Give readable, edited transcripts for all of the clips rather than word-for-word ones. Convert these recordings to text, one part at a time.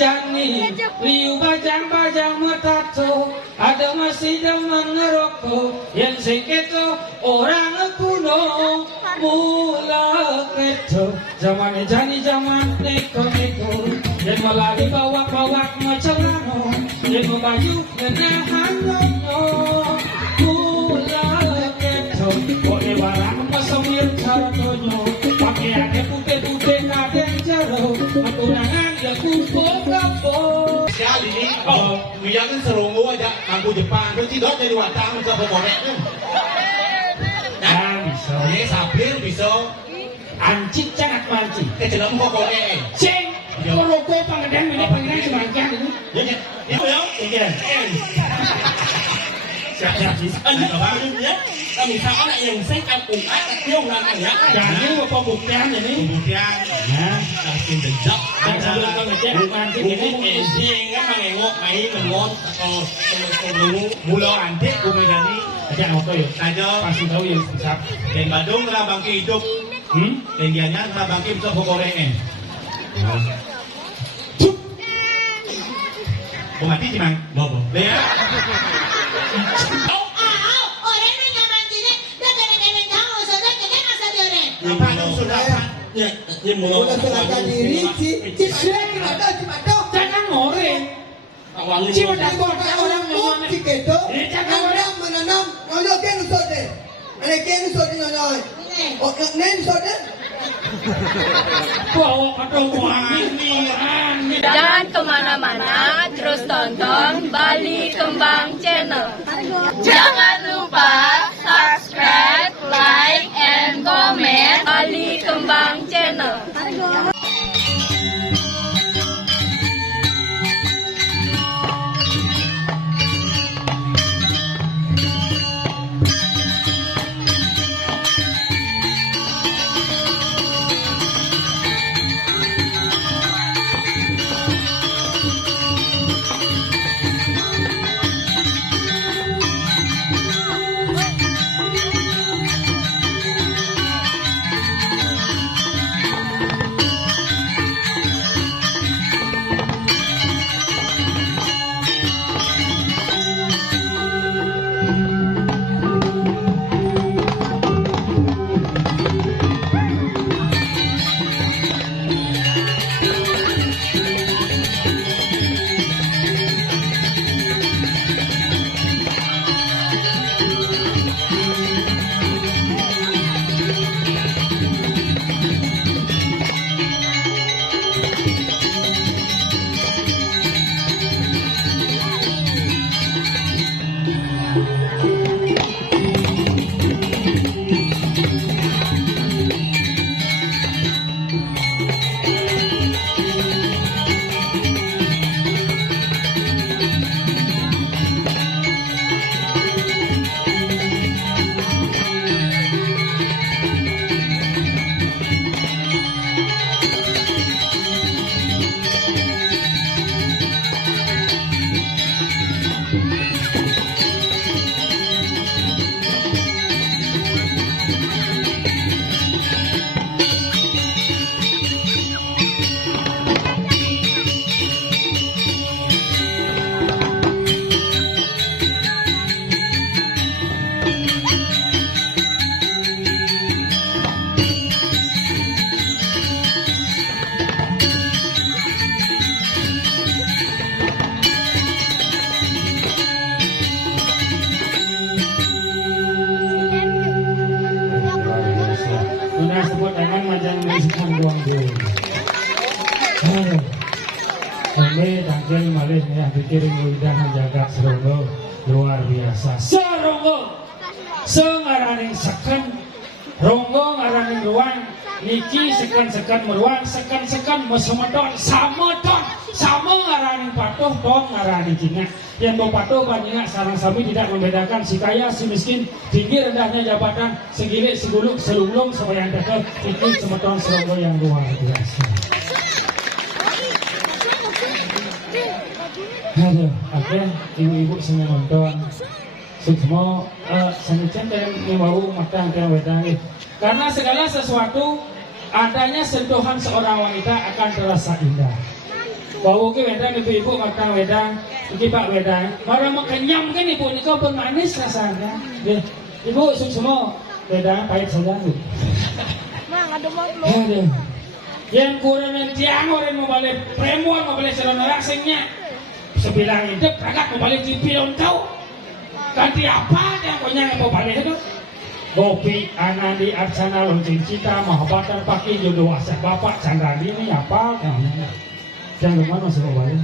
Jani, liu bajang-bajang matato, ada masih demen ngerokok, yang sengketo orang kuno, mula keto, zaman Jani zaman neko-neko, yang melari bawak-bawak macam rano, yang membaju kenahan nono, mula keto, boleh barang masomir caratonyo, pakaiannya putih-putih kadang jaro, akunangan dia kumpul-kumpul. Sekali ini, Mia kan serungu aja kampung Jepang, terus tidak jadi watang ke pemorek kan? Nah, bisa. Ini sabir bisa, Ancik sangat mancing. kejelang kok korek. Ceng, rokok pangedan ini pangedan semangkang ini. Ya, itu ya. Iya. Siap-siap sih. Anh ya, kami sama anak yang saya kampung yung lang ya. Jadi mau pembuktian ini. Kemudian, Nah, Langsung dejak. dan sebelum kau ngecek mancing ini. Ini kan mengengok main mengon atau dulu. mula antik kumegani, Ajak apa ya? saja, Pasti tahu ya bisa. dan Badung telah bangkit hidup, dan dianya telah bangkit bisa korek. Mati sih mang, Bobo. lihat. Apa yang sudah? Ya, dia mau Udah diri Cisrek ada Cimato. Jangan ngoreng. Awalnya Cuma dah kota orang Orang memang. Cikedo. Jangan Nanam menanam. Noyo ken usode. Ane ken usode noyo. Oh nen usode. Bawa kedua miran. Jangan kemana-mana, terus tonton Bali Kembang Channel. Jangan lupa subscribe, like, and comment Bali Kembang Channel. Sudah sebut tangan macam musik buang dulu. Kami tangkil malis ya pikir udah jagat seronggo luar biasa. Seronggo, sengarane seken, ronggo ngarane ruang, niki sekan meruang, sekan mesemedon, samedon, sama ngarane patuh, ton ngarane jingak. Yang bopatuh banyak sarang sami tidak membedakan si kaya si miskin, tinggi rendahnya jabatan, segilik seguluk selulung supaya anda ke ini semedon seronggo yang luar biasa. Aduh, oke, ibu-ibu semua nonton. Semua sangat yang mau matang yang wedang. Karena segala sesuatu adanya sentuhan seorang wanita akan terasa indah. Bawa ke wedang ibu-ibu makan wedang, iki Pak wedang. Orang mau kenyang kan ibu ini kau bermanis rasanya. Ibu semua wedang pahit saja bu. Aduh. Yang kurang yang tiang orang mau balik premuan mau balik celana rasingnya. Sebilang hidup kagak mau balik TV dong tahu. Ganti apa yang punya yang mau balik itu? Gopi Anandi Arcana Lonceng Cita Mahabatan Pakai Jodoh Asap Bapak Candradi ini apa? Yang mana masih mau balik?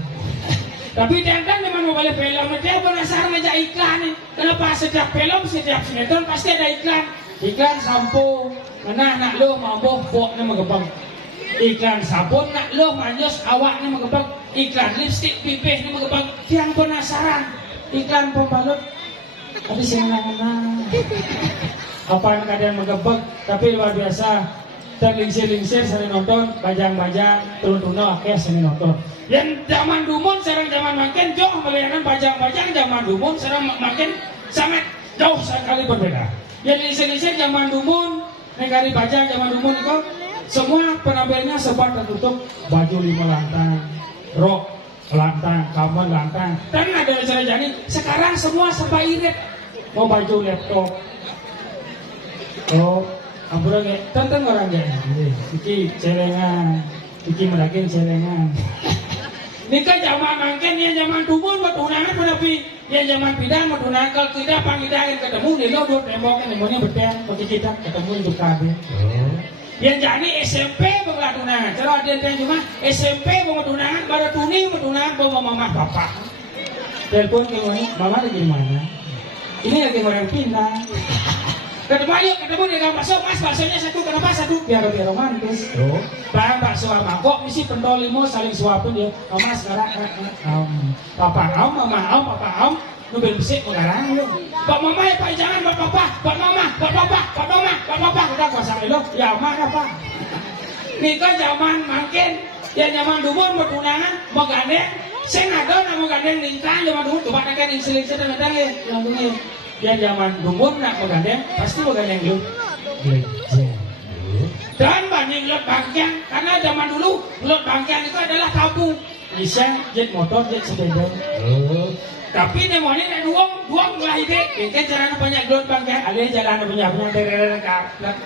Tapi jangan memang mau balik film dia penasaran aja iklan nih. Kenapa setiap film setiap sinetron pasti ada iklan? Iklan sampo, mana nak lo mampu boknya mengebang. Iklan sabun nak lo manyos awaknya mengebang. Iklan lipstick pipihnya mengebang. Yang penasaran? Iklan pembalut. Tapi senang-senang. Apaan kadang mengebek, tapi luar biasa. Terlingsir-lingsir sering nonton, bajang-bajang, turun-turun akhirnya sering nonton. Yang zaman dumon sekarang zaman makin jauh melihatkan bajang-bajang zaman dumon sekarang makin sangat jauh sekali berbeda. Yang lingsir-lingsir zaman dumon, negari bajang zaman dumon itu semua penampilnya serba tertutup, baju 5 lantang, rok lantang, kamar lantang. Dan ada cara jadi sekarang semua serba irit, mau baju laptop. Oh, ampun ya, tonton orang ya. Iki celengan, iki merakin celengan. Nikah zaman mangken ya zaman dumun bertunangan tapi ya zaman pidan bertunangan kalau tidak pangidahin ketemu nih lo dua temboknya nemanya beten, bagi kita ketemu untuk kabin. Yang jadi SMP bertunangan, kalau ada yang cuma SMP bertunangan, baru tuni bertunangan bawa mama papa. Telepon ke mama lagi di mana? Ini lagi orang pindah. Ketemu ayo, ketemu di dalam bakso, mas baksonya satu, kenapa satu? Biar lebih romantis. Barang bakso sama kok, misi pentol limo saling suapin ya. Mama sekarang, papa om, mama om, papa om, nubil besik mengarang lu. Pak mama ya pak jangan, pak papa, pak mama, pak papa, pak mama, pak papa, udah kuasa lo, ya mana pak? Nikah zaman makin, ya zaman dulu bertunangan, mau gandeng, saya nggak mau gandeng nikah zaman dulu, coba kan yang seling-seling datang ya, langsungnya. Yang zaman dulu nak menggandeng pasti menggandeng lu. Dan banding lot bangkian karena zaman dulu lot bangkian itu adalah kampung. Bisa jet motor, jet sepeda. Tapi nemoni nak duong lah ide. Mungkin jalan banyak lot bangkian, alih jalan banyak dari kaplak.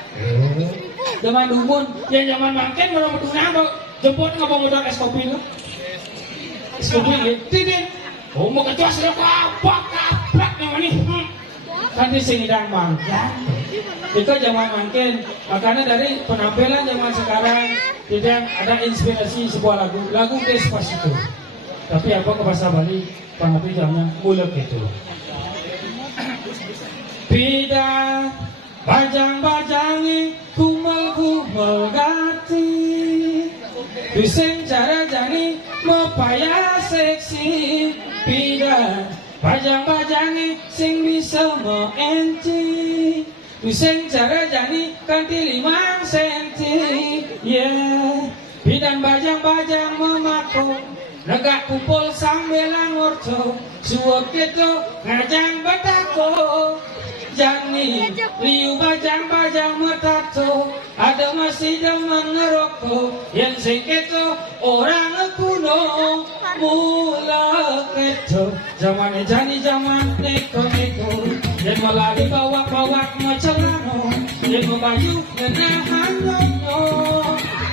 Zaman dulu yang zaman bangkian baru bertunang jemput ngapa motor es kopi lu. Es kopi tidak. Oh mau ketua sudah kaplak nemoni. Nanti singidang mangkang itu zaman mungkin makanya dari penampilan zaman sekarang tidak ada inspirasi sebuah lagu Despacito tapi apa ke bahasa Bali pengerti jamnya mulek itu Pida bajang-bajangi kumel-kumel gati bising cara jani mepaya seksi Pida bajang-bajangi sing bisa mengenci Bising cara jani kanti 5 senti Yeah Bidan bajang-bajang memaku Negak kumpul sambil ngorco Suap itu ngajang betako Jani liu bajang-bajang metato Ada masih demen ngerokok Yang sing itu orang kuno Mula keto Zaman jani zaman neko-neko Dan melari bawa-bawa macelano Dan membaju ngenahan nono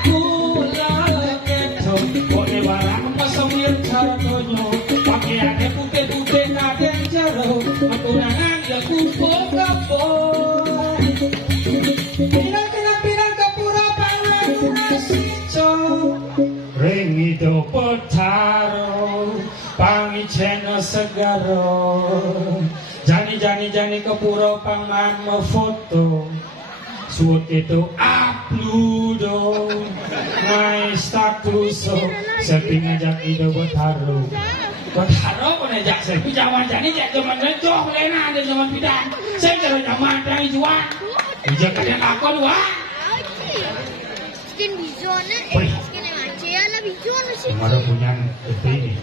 Mula keto Boleh barang pasomir carotonyo Pakaiannya putih-putih kadang jaro Matunangan ya kumpul-kumpul Pinang-pinang kepura pangan asico Ring itu petaro Pangi channel segaro Jani kepura pangan foto Suut itu uploado Ngai status Selfie ngajak ide betaro Betaro pun ngajak selfie Zaman jani cek zaman lecoh lena ada zaman bidang Saya kira zaman yang jual Ijak kalian aku dua Skin bizona, skin yang aja lah bizona sih. Ada punya ini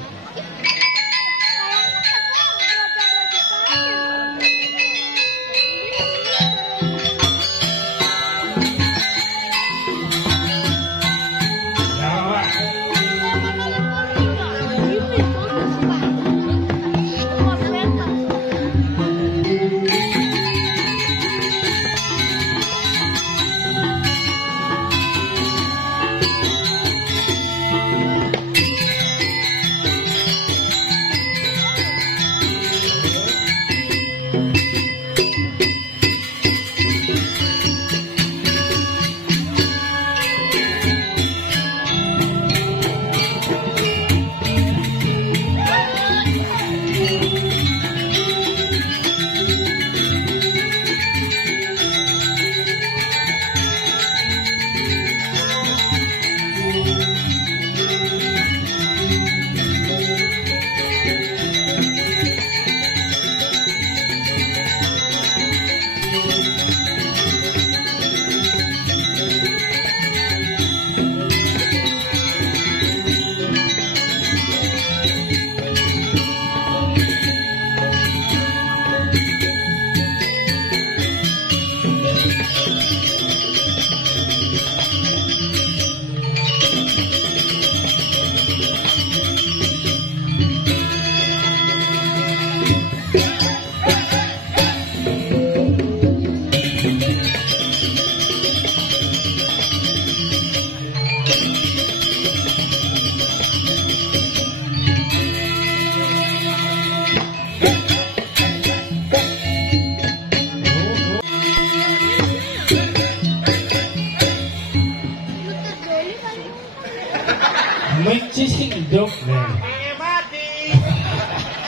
Nen.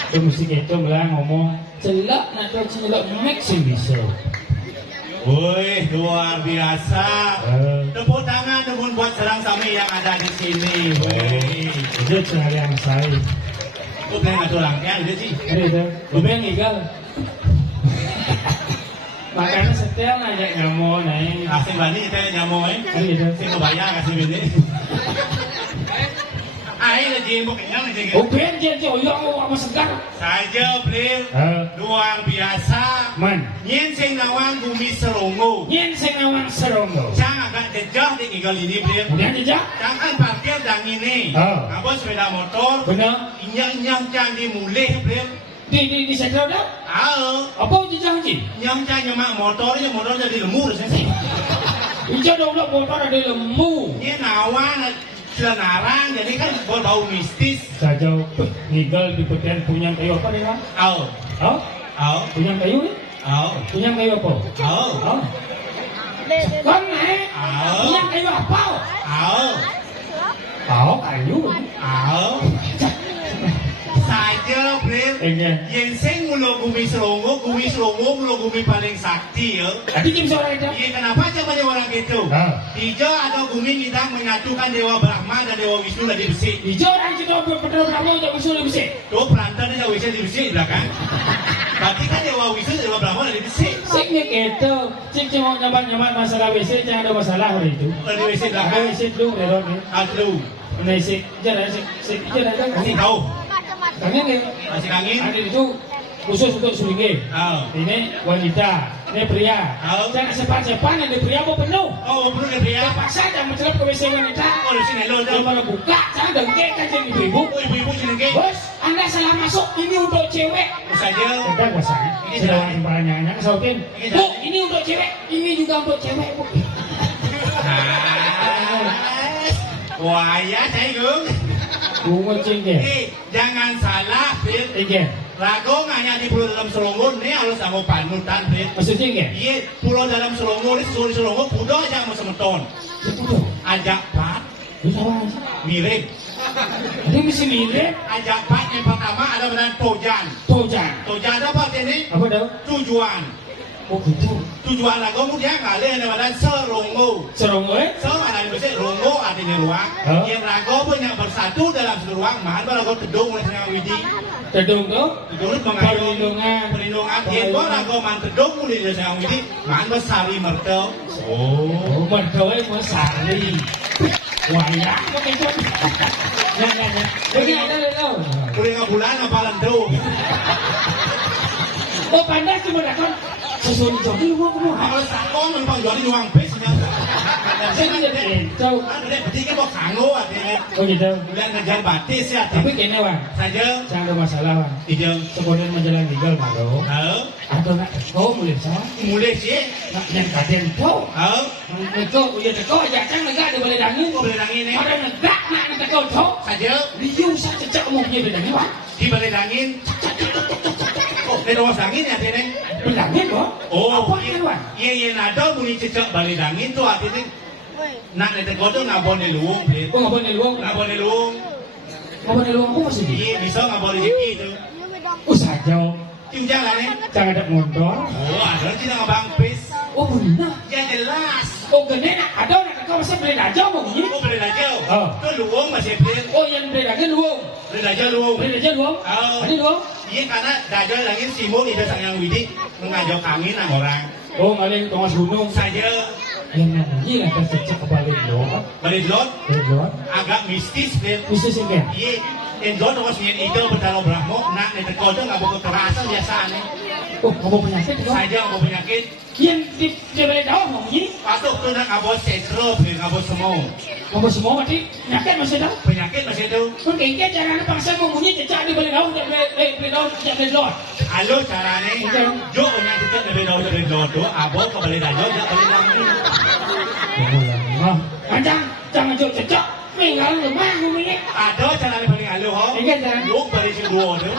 Itu mesti kita malah ngomong celak nak kau celak mek sih bisa. Woi, luar biasa. Eh. Tepuk tangan teman buat serang sami yang ada di sini. Woi. Itu cara yang saya. Kau pengen ngatur rangkaian itu sih. Ada itu. Gue pengen igal. Makanya setel ngajak nyamu nih. Asing bani kita nyamu Ada itu. Saya kebayang kasih ini. Ayo jembo kenyang aja. Oh pengen jadi oyong sama segar. Saja April. Eh. Luar biasa. Man. Nyen sing nawang bumi serongo. Nyen sing ngawang serongo. Cang agak jejah di igal ini April. Kemudian jejak. Cang kan parkir dang ini. Oh. Ngapa sepeda motor. Benar. Inyang cang dimulih April. Di setel dah. Ayo. Apa jejak sih? Nyang cang nyemak motornya jadi lemur sih. Ijo dong motor ada lembu. Ini nawang selarang jadi kan berbau mistis. Saja ngigal di petian punya kayu apa nih bang? Au. Oh, Au. punya kayu nih? Au. Punya kayu apa? Au. Oh, kan nih? Punya kayu apa? Au. Oh, kayu. Au. Saja April. Enggak. Yang sing mulo bumi selongo mulo bumi paling sakti ya. Tadi jam sore itu. Iya kenapa aja banyak orang gitu? Tiga atau bumi kita menyatukan Dewa Brahma dan Dewa Wisnu lagi besi. Hijau orang itu betul kamu untuk usul lebih sih. Tuh pelantar Dewa Wisnu di besi di belakang. Berarti kan Dewa Wisnu dan Dewa Brahma lagi besi. Singnya gitu. Cik mau nyaman masalah WC jangan ada masalah hari itu. Lagi besi Ada belakang. WC dulu rerot nih. Aduh. Nasi jalan sik jalan kan. Kasih tahu. Kangen nih. Kasih angin. Ada itu khusus untuk sulingnya. Oh. Ini wanita, ini pria. Oh. Jangan sepan-sepan yang di pria mau penuh. Oh, bener kan dia? Terpaksa jangan mencelap ke WC wanita. Oh, di sini lo. Kalau malah buka, jangan dengkek kan jadi ibu-ibu. Oh, ibu-ibu sini ke. Bos, Anda salah masuk. Ini untuk cewek. Saja. Udah gua sayang. Ini Sudah jalan. banyak sautin. Ini Bu, jalan. ini untuk cewek. Ini juga untuk cewek, Bu. Wah, ya saya gung. Bunga cingke. Jangan salah, Fit. Ike. Ragong hanya di pulau dalam Selongo nih harus sama panutan, Fit. Maksud cingke? Iya, pulau dalam Selongo ini seluruh Selongo pulau aja sama semeton. Betul. Ajak pat, Bisa aja. mirip. Ini mesti mirip. Ajak pat yang pertama ada benar tojan. Tojan. Tojan apa ini? Apa dah? Tujuan. Oh gitu. Tujuan ragong dia ngalih ada benar Selongo. Serong So ada di besar Rongo artinya ruang. Huh? Yang rago punya bersatu dalam satu ruang. Mahal rago tedung oleh senang widi. Tedung tuh. Tedung itu mengayong Perlindungan. perlindungan. Yang gua rago man tedung mulai dari senang widi. Mahal besari mertel. Oh, mergawe mesari. Wayang kok itu. Ya. Ini ada lo. Kuring bulan apa lendu. Oh, pandai cuma datang. Sesuatu jadi lu mau. Kalau sakon memang jual di ruang base. Saya tidak tahu. Ada berarti kan mau kanggo artinya. Oh gitu. Bulan ngejar batis ya. Tapi kene wan. Saja. Jangan ada masalah wan. Ijeng. Sebenarnya menjalan tinggal malo. Halo. Atau nak kau mulai sah. Mulai sih. Nak yang kaden kau. Halo. Kau uya teko aja cang negak ada boleh dangin. Kau boleh dangin ya. Ada negak nak teko kau. Saja. Liu sah cecak umumnya bedangin wan. Di balik angin. Oh, di luas angin ya artinya. Bedangin kok. Oh, Apa kan wan? iya nado bunyi cecak balik angin tuh artinya nak nete kodo ngabon di luung, Fit. Kau nggak boleh luang. Ngabon di luung. Nggak boleh luang apa sih? Iya bisa ngabon di jeki itu. Usah jauh. Cium jalan ya. Jangan ada motor. Oh, ada cina ngabang pis. Oh benar. Ya jelas. Oh gede nak ada nak kau masih beli aja mau ini. Oh beli aja. Oh. Tuh luung masih Fit. Oh yang beli aja luang. Beli aja luung. Beli aja luang. Oh. Ini luang. Iya karena dajal langit Simon itu sang yang widi mengajak angin nang orang. Oh ngaling Thomas Gunung. Saja Yang nanti lah tercecak kembali luang. balik lot Beli luang. agak mistis, Fit. Bisa sih kan? Iya, yang lot harus nyen ide bertalo Brahmo, nak nete kodo nggak mau kekerasan biasanya. Oh kamu penyakit kan? Saja mau penyakit. Yang di beli daun mau ini. Pasok tuh nak ngabos sekro, ngabos semua. Kamu semua mati penyakit masih ada. Penyakit masih itu. Kan kayaknya jangan paksa mau bunyi cecak di beli daun beli daun cecak beli luang. Halo caranya, jo yang kita lebih daun tuh, abot ke balik daun, jangan balik daun. Oh, Anjang, jangan jauh cecak. Minggal lemah ngomongnya. Ada cara paling halo, ho. Iya, jangan. Lu balik si dua tuh.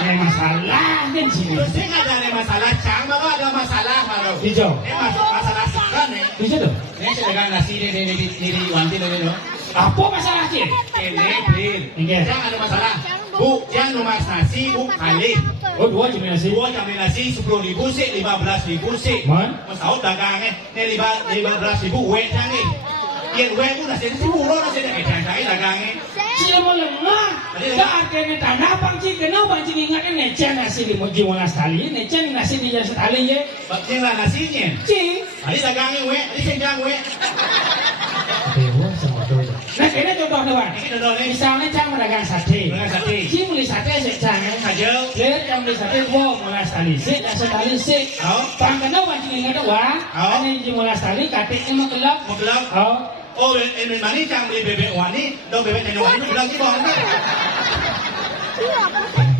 Ada masalah kan sini. Terus sih nggak ada masalah, cang baru ada masalah baru. Hijau. Ini masuk masalah sekarang nih. Bisa tuh. Ini sedang nasi di wanti dulu. Apa masalah Cik? Ini Blin. Iya. Jangan ada masalah. Bu, yang lumas nasi, bu kali. Oh, 2 jam nasi. Dua jam nasi 10.000 sih, 15.000 sih. Man? Masau dagangnya, ini 15.000 wet jangan. Yang wet pun nasi 10 nasi dah jangan dagangnya. Cik mau lengah. Tak akhirnya tanah bangci kenapa bangci ingatkan necen nasi di Monas tali, necen nasi di jasa tali je. Bagian nasinya. Cik. Ada dagangnya wet, ada senjang wet. Dewa sama tu. Nah, ini contoh tu kan. Ini contoh ni. Misalnya cang mendagang sate. Mendagang sate. Cik beli sate secang. Saja. Dia yang beli sate gua Monas tali, sik jasa tali sik. Oh. Bang kenapa bangci ingat wah? Oh. Ini di Monas tali katiknya mau kelap. Mau kelap. Oh. Oh, ini mana cang beli bebek wani, dong bebek nenek wani bilang sih bang.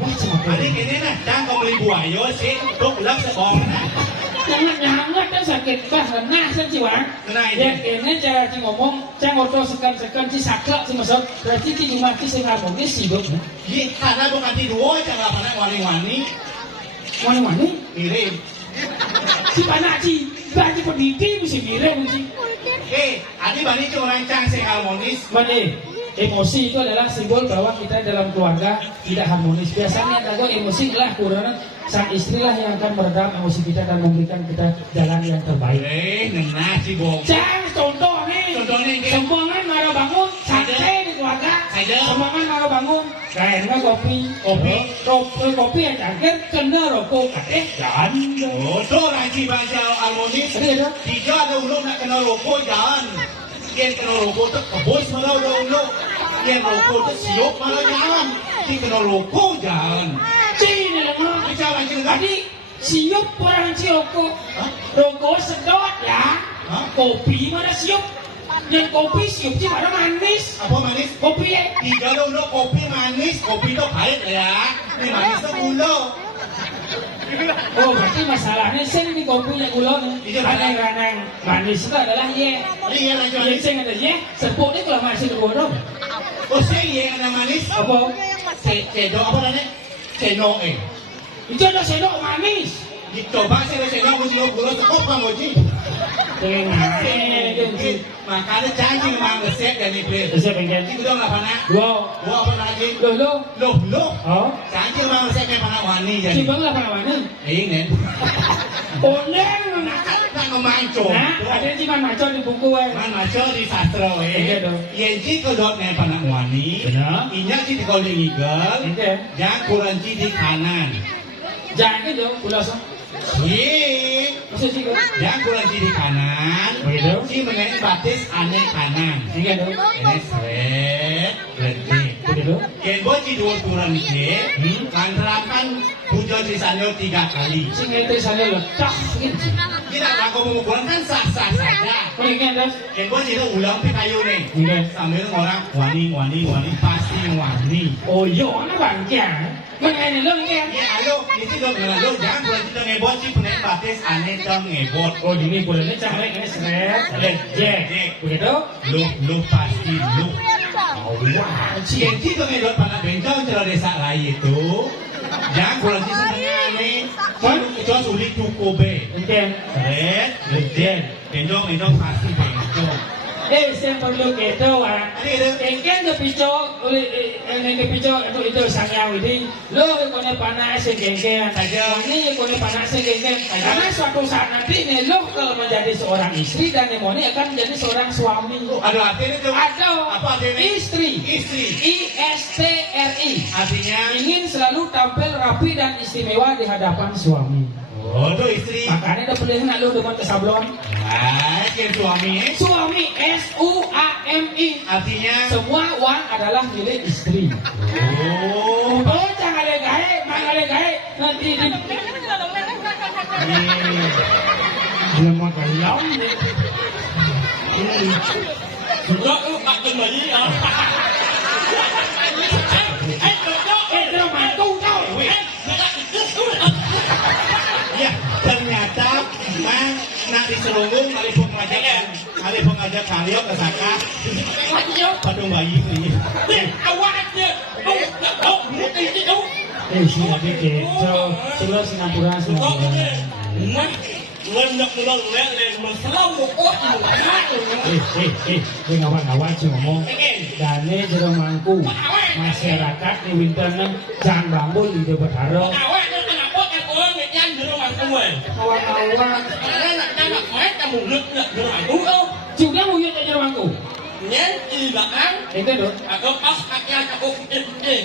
Wah, sama tu. Hari ini nah, cang kau beli buaya sih, dong bilang sebong nah. Jangan kan sakit bah renah sen ciwang. Renah ini. Ya ini cara ci ngomong, cang oto sekan ci saklek ci masuk. Berarti ci cuma ci sing harmonis hidup. Iya, karena bukan di dua cang lapangan wani-wani, Mana-mana. kirim. Si panak ci, bagi pendidik mesti ngirim ci. Adi bani itu orang cang sing harmonis. Mana? Emosi itu adalah simbol bahwa kita dalam keluarga tidak harmonis. Biasanya kalau emosi lah kurang sang istri lah yang akan meredam emosi kita dan memberikan kita jalan yang terbaik. Nenah si bong. Cang contoh nih. Contohnya ini. Sembangan marah bangun, santai di keluarga. Ada. Sembangan marah bangun, kayaknya kopi. Kopi yang cangkir kena rokok kateh jangan. Oh, tu orang si baca harmonis. Ada ada. Tiga ada ulung nak kena rokok jangan. Yang kena rokok tu kebos malah ada ulung. Yang rokok tu siok malah jangan. Yang kena rokok jangan. Cina lemah. Macam macam ni. Tadi siup orang si rokok. Hah? Rokok sedot ya. Hah? Kopi mana siup? Yang kopi siup sih mana manis. Apa manis? Kopi ya. Tiga ada ulung kopi manis. Kopi tu pahit ya. Ini manis tu gula. Oh berarti masalahnya sen di kopi yang gula nih. Iya, Ranang manis itu adalah ye. Iya macam Yang ni. sen ada ye. Sepuk ni kalau masih kedua dong. Oh, saya yang ada manis. Apa? Cendol apa namanya? Cendol Itu ada sendok manis. Dicoba saya cendol mesti gula sekop kan Oji. Makanya janji memang resep dan iblis. Resep yang Itu dong apa nak? Dua. Dua apa lagi? Loh. Loh. Oh. Janji memang resep yang mana wani jadi. Si bang lah mana? Ini. Oneng nak. Tak memancung. Nah, ada si man maco di buku eh. Man maco di sastra Iya dong. Yenji kedot nih panak wani. Benar. Inya ci di calling eagle. Oke. Yang kuranci di kanan. Jangan itu pulau so. Iya. Maksud sih kau. Yang kuranci di kanan. Begitu. Si mengenai batis aneh kanan. Iya dong. Ini seret, berhenti. Begitu. Kenbo ci dua turun ini, lantaran pujo di sana 3 kali. Si ngete sana letak gitu. Tidak aku mengukuran kan sah-sah saja. Kau ingat dah? Kenbo ci itu ulang pi kayu nih. Iya. Sambil orang wani pasti wani. Oh iya, mana bangkian? Mana ini lo ingat? Ya halo, itu dong lo jangan bulan kita ngebot ci punya batis aneh dong ngebot. Oh ini bulannya cantik ini seret, jack. Begitu? Lu pasti lu. Oh wah, Si Enti tuh ngedot pada bencong cerah desa lain itu. Jangan bulan ci setengah nih. Itu sulit cukup be. Oke. Seret, legend. Bencong pasti bencong. Saya perlu gitu wah. Ada. Engken kepico, ini kepico itu sangyang ini. Lo kone panas engken aja. Ini kone panas engken. Karena suatu saat nanti nih lo kalau menjadi seorang istri dan Nemoni akan menjadi seorang suami. Ada artinya itu. Ada. Apa artinya? Istri. Istri. ISTRI. Artinya. Ingin selalu tampil rapi dan istimewa di hadapan suami. Oh, itu istri. Makanya ada pilihan lu dengan kesablon. Ah, yang suami. Suami SUAMI. Artinya. Semua uang adalah milik istri. Oh. Oh, jangan legae, nanti di. Belum mau galau nih. Juga lu tak kembali ah. Terus mantu kau. Ya, ternyata memang nak diselunggung kali pengajak kalian ke Saka. Padung bayi ini. Awaknya. Si adik keco, sebelah Singapura. ngendak lên selalu một ốt một khác Kowe ngawak-ngawak aja ngomong. Dane jero mangku. Masyarakat di Winten jangan bangun di debat haro. awak nó là ốt em ơi người dân dulu mangku mình Ngawak-ngawak. karena nak jangan main kamu lực nak dulu mangku đâu Juga mau yuk jero mangku. nhé gì là ăn Itu lho. aku pas kakek aku ini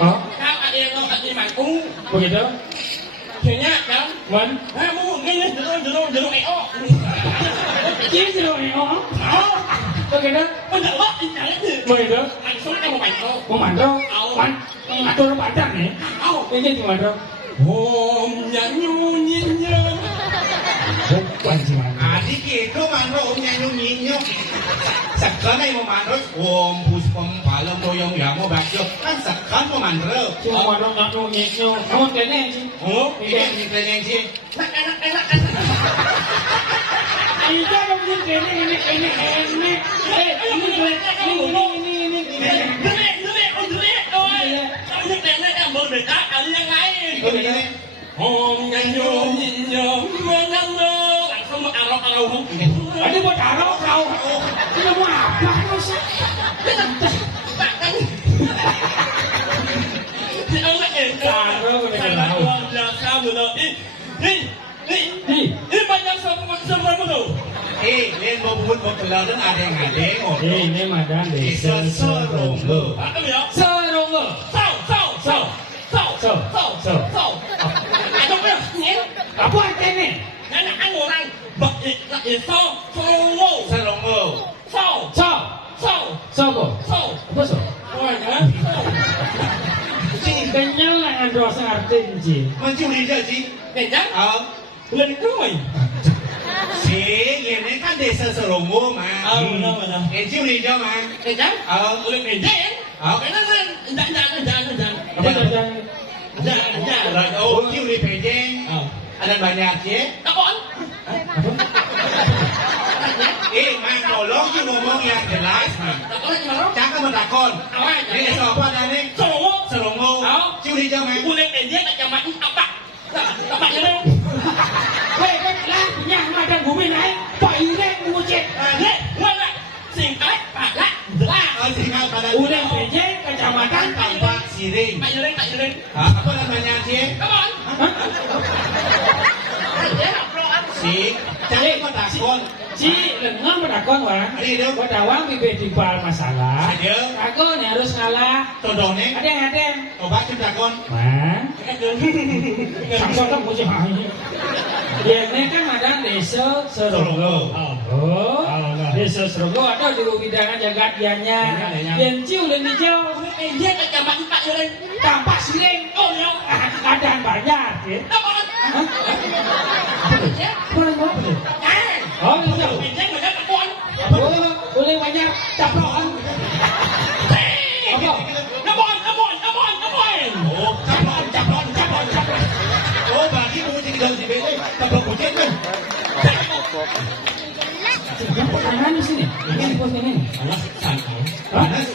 Oh, kau ada yang nak di mangku begitu. Kayaknya kan, Wan. kamu gini dulu eo. Chỉ jero eo. Oh, Begitu. mendapat ini. Begitu. Langsung kamu main kau. Mau mandro. Wan. Atur padang nih. Kau. Ini di mandro. Hôm nyanyi nyinya. Bukan si mandro. Adik itu manro om nyanyi nyinyuk. Sekarang ini mau manro om puspom palam doyong ya mau baca kan sekarang mau manro. Cuma mandro nganu nyikno. Kamu kene sih. Oh, Ini keren sih. enak. Ayo dong ini kene ini. Ini. Hôm nyanyi nyinya menyanyi langsung arau không? Ada buat taruh kau. Ini mau apa sih? Thì ông lại để sao rồi đó đi bao nhiêu sông ra bắt đầu Lên mau buat mau kelar dan ada yang ada ngomong. Ini madan desa Seronggo. apa ya Seronggo. sao không biết nhé Apa artinya? nên là ăn orang bật ít sao ngô Seronggo. sao Sopo. Apa so? rồi hả Kenyal lah andro artin ji. Mencuri je sih. để chắc lên cứu mình Lên kan desa Seronggo mà. benar Mencuri je mà. để chắc lên để dễ cái nó jangan Apa saja? Rồi oh curi pejeng. Ada banyak sih. các con Mang tolong sih ngomong yang jelas mà. các con gì mà nó Jangan menakon. Ini siapa nani? Seronggo Seronggo. Curi je mà. Gue liat dia tak jaman apa yang mana Wei, kan lah punya madan bumi naik. Pak Ire ngucet. Nih, gue lah singkat pakai jelas Singkat pada Udah PJ kecamatan tanpa siring. Pak Yuring Apa namanya sih? come on Si, jangan menakon. Si lengan berdakon wang. Ini dia. Berdawang bibit timbal masalah. Ada. Aku nih harus ngalah. Todone. Ada. Coba kita takon. Mang. Sampai tak punya hanya. Dia ini kan ada desa Seronggo. Oh. Desa Seronggo ada di Widana Jagat dianya. Dan ciu dan hijau. dia tak jaman Pak Yuring Tampak siring. oh no Keadaan banyak. come on Boleh apa tuh? Oh, gitu. dia mereka tak on Boleh banyak caplokan. come on Oh, caplon. Oh, berarti kamu jadi dalam CBD. Caplon kucing kan? Tangan di sini. Ini di pos ini. alas santai Panas.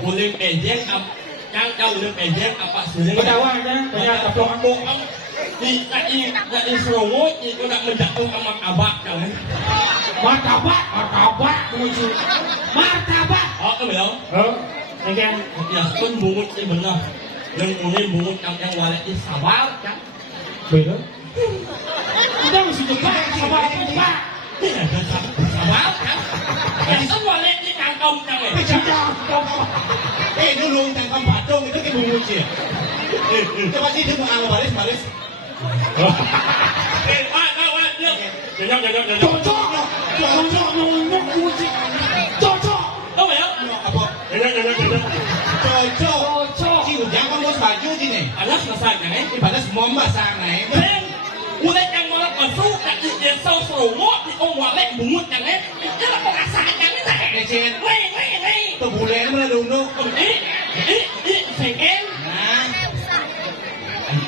boleh pendek yang kau boleh pendek apa sering Berdawangnya banyak caplokan. bohong di Seronggo itu nak menjatuh sama abak kau Martabak menuju. Martabak. oh kamu bilang Oh, ini kan. ya pun bungut ini benar yang ini bungut yang walet ini sabar kan Beda. Kita mesti coba coba. tidak ada sabar kan yang semua walet ini kangkong kan Dulu tangkap patung itu kayak bungut sih. Coba sih dia mau baris. jangan Cocok. Ngomong kucing. Cocok. kamu ya Apa? jangan Cocok. Cocok. Ciu jangan mau baju sini. alas masaknya nih Ibadah semua basang nih. Ulet yang malah masuk kat dia sau Seronggo di walet bungut yang ni dia lah perasaan yang ni tak Lecen. wei Tuh bule mana dulu? sengkel Nah,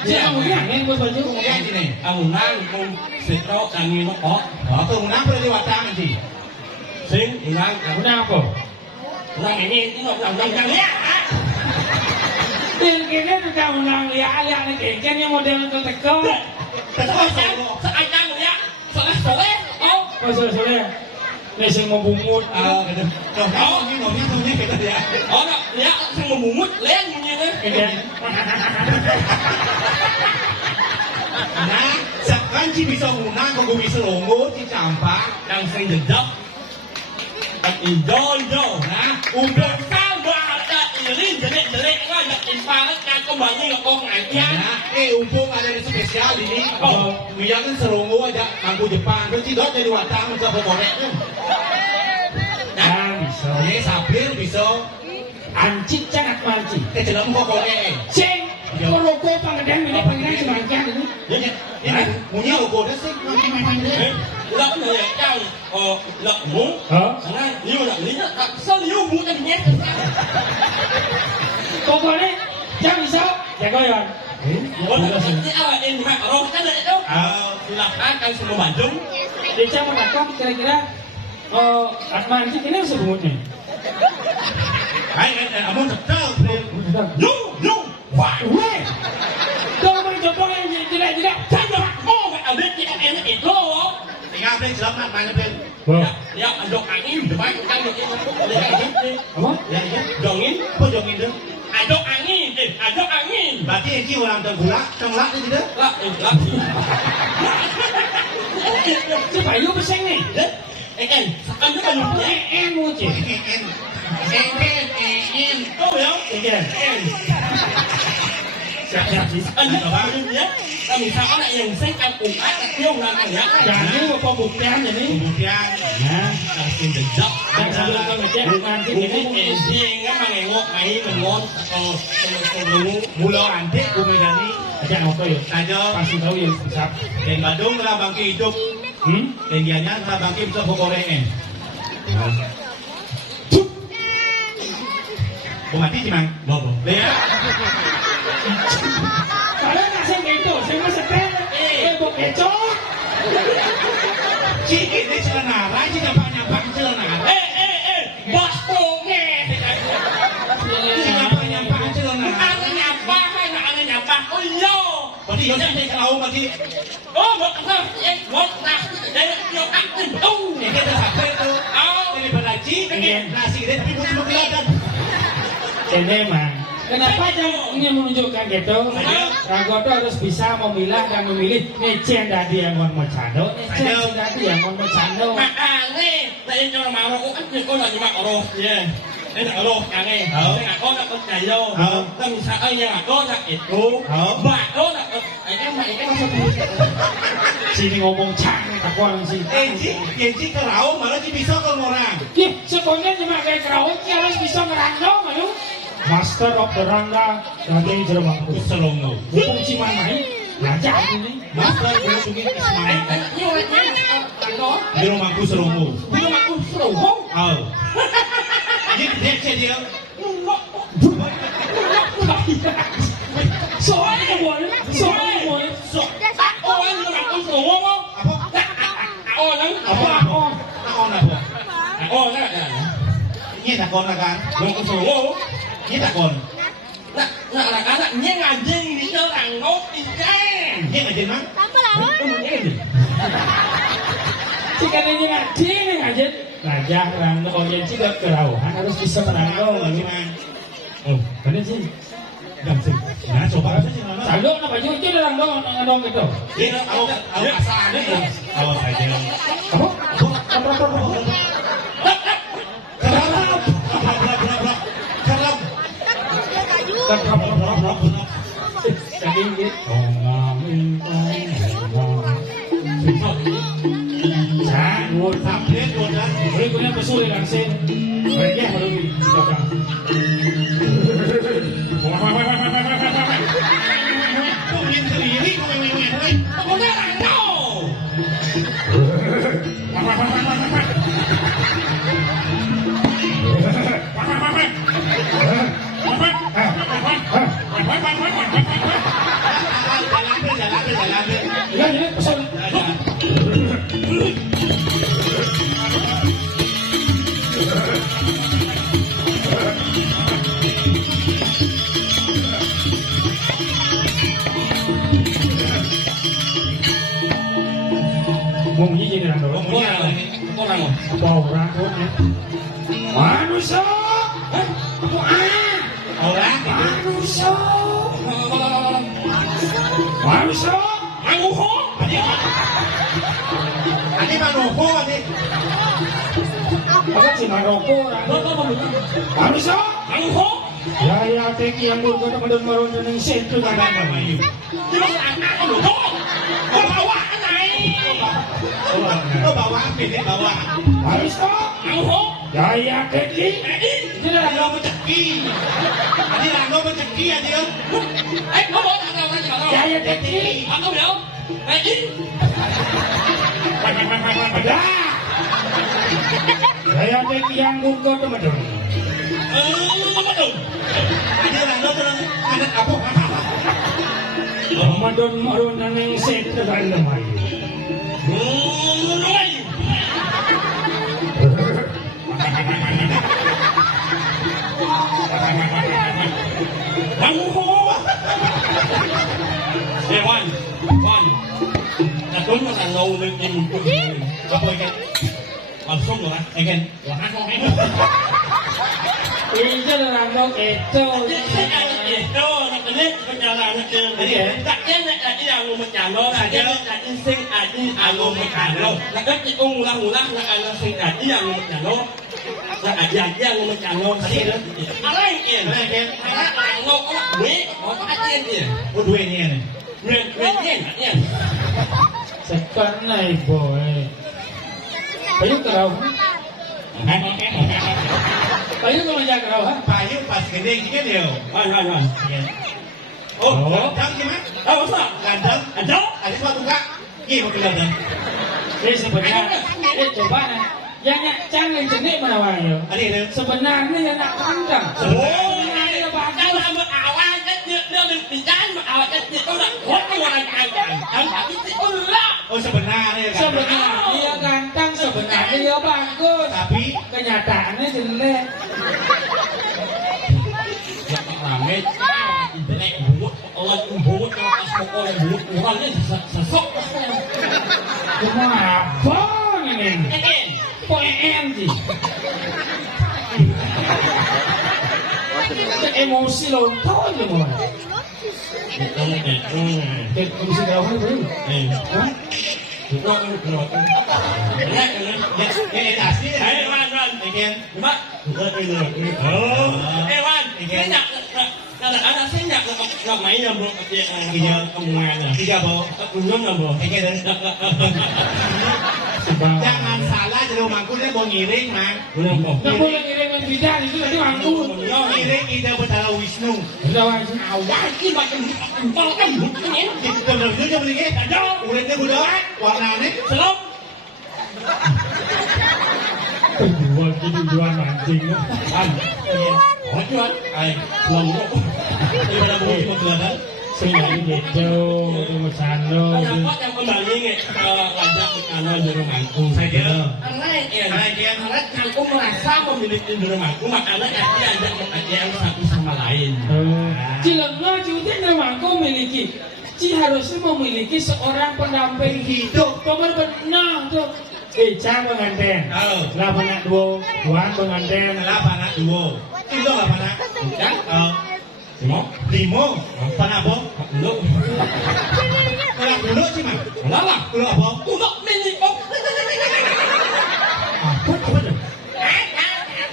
Dia kamu lihat kan buat baju. kemudian sini. ang nang kung sitro angin mo Oh, tuh menang pada di watang sih. sing nang Udah apa? nang ini nang yang ya Kini sudah menang lihat ni kengken yang model untuk tekong. seajang ya soleh oh Oh, sore-sore. Nih sing mau bungut. Gitu. Ngomongnya gitu ya. oh nak ya sang memumut len punya kan Iya. Nah, sekarang sih bisa ngundang kok gue bisa longgo di campak. yang sing dedap at ijo Nah, udah sabar ada ini jelek lah yang infalat kan kembali ngomong aja nah, umpung ada yang spesial ini. Dia kan selongo aja mampu Jepang. Terus tidak jadi watang mencoba koreknya. Nah, bisa. Ini sabir bisa. Ancik cangat manci. Kejelam kok korek. Sing rokok pangedan ini pangedan semangkian ini. Ini punya logo dah sih. lợn này đang lợn muống Hả? này nhiều lợn lý thật sao nhiều muống em nhét Cô coi đấy. Chắc vì sao? Dạ coi rồi. Ủa là cái em mà rồi cái này đâu là ăn ăn semua bandung Di campur makan kira-kira Atman sih ini sebutnya. Abang tetap. nhung phải Weh, kau mau coba yang tidak. thay cho mặt ô mày ở bên kia em nó ít lô Tinggal beli jelam nak banyak beli. ya dok anh im được mấy cái được đi Apa? Ya ya. dong im Apa jongin tu? dok angin dok angin Berarti yang kau orang tenggelam tu tidak? là Chứ phải vô cái xanh này. em anh cứ cần nhé Em mua chị. En. có hiểu không Cái kia. em Siap sih. anh biết bao nhiêu nhé là mình sao lại dùng sách ăn cùng ác yêu là này nhá Jangan lupa pembuktian ini. Kemudian Nah, langsung dejak yang sebelum kau ngecek Atman sih ini. riêng á mà ngày ngọt ngày mình ngon mula antik kumedani Ajak apa ya? saja Pasti tahu ya bisa. dan Badung telah bangkit hidup dan dianya telah bangkit bisa kokoren. Mati sih mang, bobo. Lihat, Kalau nak saya gitu, saya masa kan. Bok kecok. cik ini celana, rajin nyampak celana. bos tuge Nyampak celana. ăn nyapa hay là ăn nyapa ôi yo Berarti yo sih kau berarti oh một cái em một là để yo ăn tình tu ini kita sampai tu. Daripada cik, nasi dia tapi cuma kelihatan. Jadi emang. Kenapa Jang ingin menunjukkan gitu? Ragoto harus bisa memilah dan memilih Necen tadi yang mau cando, Necen tadi yang mau cando. mà nghe tại cho mà nó cũng ăn được con là như mà rồi yeah đây là rồi cả nghe đây là con là con chạy vô là mình sao nhưng mà con là ít cú và con là em mày cái con Sini ngomong cang, tak kuat sih. Cik kerau malah cik bisa kau orang. Ih, sebenarnya cuma kayak kerawat harus bisa ngerandong, aduh. Master of the Rangga nanti jero bangku. Selongo. Bukan ciman main, ngajak ini. Master dia mungkin main. nhiều là nó Di rumahku selongo. nhưng mà con sầu không Oh. Dia cek dia. Soalnya boleh. ô anh nhưng mà con sầu không ô lắm Apa? Oh, Nakon apa? ô nó là cái Ini nakon lah kan? này con sầu không Ini nakon. là cái là nhé ngàn dinh đi cho thằng nốt đi ra Ini ngajen mang. Tambah lama. jika dia ngaji, ngaji. Ngajak randong, kalau yang juga kerauhan harus bisa merandong. Oh, benar sih. Gampang. Nah, coba aja sih Nana. Sandok apa baju itu udah randong gitu. Ini aku asal ini. Awas aja. Apa? Kerap. Kerap. Jadi gitu. Jangan, Tablet bodan. berikutnya pesul langsung. Mereka baru di belakang. Kau ingin sendiri kau ingin. con nó là nó Jalan. Ya, ini pesul. bau rambutnya. Manusia, Orang itu. manusia, manusia. Manguho. Ani Manopo ani. Apa sih Maroko? Manusia. Manguho. Ya teki yang gue kata pada marun dan sentuh kan apa ini? Dia anak lu kok. Kau bawa anai. Oh bawa apa ini bawa? Manusia. Manguho. Ya teki. Ini lah lo menceki. Ani lah lo menceki ani kan. Kau bawa anak orang di mana? Ya teki. Aku bilang. Ada. Ya teki yang gue kata pada. Apa tu? Ani lah lo terus anak apa? Ramadan marun dan sentuh kan lemai. Lagi. Manguho. Wan. Tuấn nó thành lâu lên nhìn một Apa ini? sung rồi anh em là hát không em Ini adalah dok itu. đó là cái nét con nhà là đặt cái này là cái nào mình chạm đó là cái là in sinh in luôn mình chạm đó là cái chị ung là ngủ là sinh cái nào mình chạm đó là cái mình chạm đó cái đóอะไรเนี่ยอะไรnó có mấy có cái gì Oh dua ini ani. Nguyênเนี่ย Sekarang naik boy. Ayo kerau. Ayo kau macam kerau ha? Payu pas gede juga dia. Rồi. Oh, gandang gimana? Đâu có sao? Gandang. Ada? Ada suatu kak. Gimana gandang? Ini sebenarnya, ini coba nih. Yang jangan jenis mana wahyu. Ada itu. Sebenarnya yang nak kandang. Oh, này là bà cái là mà ảo ai cái chuyện đưa mình bị chán mà ảo cái chuyện tôi là khốn cái ngoài cái anh bảo cái chuyện tôi là Oh sebenarnya kan. Sebenarnya dia ganteng, sebenarnya dia bagus. Tapi Kenyataannya jelek. làm cái internet bút online bút cho các số con bút của anh ấy sốc Cuma apa ini? cái Kok em sih? Emosi lontar aja mau. Kayak emosi kau ni beri. Hah? ini asli. Again. Ada saya nak main yang belum kemana? Tiga bawa. Belum yang belum. Again. Jangan salah jadi mangkulnya mau ngiring mang. Belum belum. Tak boleh kiriman bidan itu nanti mampu. Ngiring ide betala Wisnu. Sudah wajib. Awal ini macam empal kan bukan ya? Kita benar benar jam ini. Ada. Uletnya budak. Warnanya. Selom. Penjual gitu jual mancing. Hỏi chưa anh? Lòng đó. Daripada bukti menggelar. Sering gitu, di Musano. Ada apa yang kembali ni? Wajah karena di rumahku. Saya kira. Karena aku merasa memiliki di rumahku, makanya aku ajak yang satu sama lain. Cilengga Ciutin rumahku miliki. Ci harusnya memiliki seorang pendamping hidup. Kamu benar tuh. Cang pengantin. Halo. Lah anak dua, Tuan pengantin. Kenapa anak dua? Itu apa anak? Kan? Limo. Limo. Apa? Dulu. Kalau dulu sih mah. Lama. Dulu apa? Untuk minimum. Apa tuh?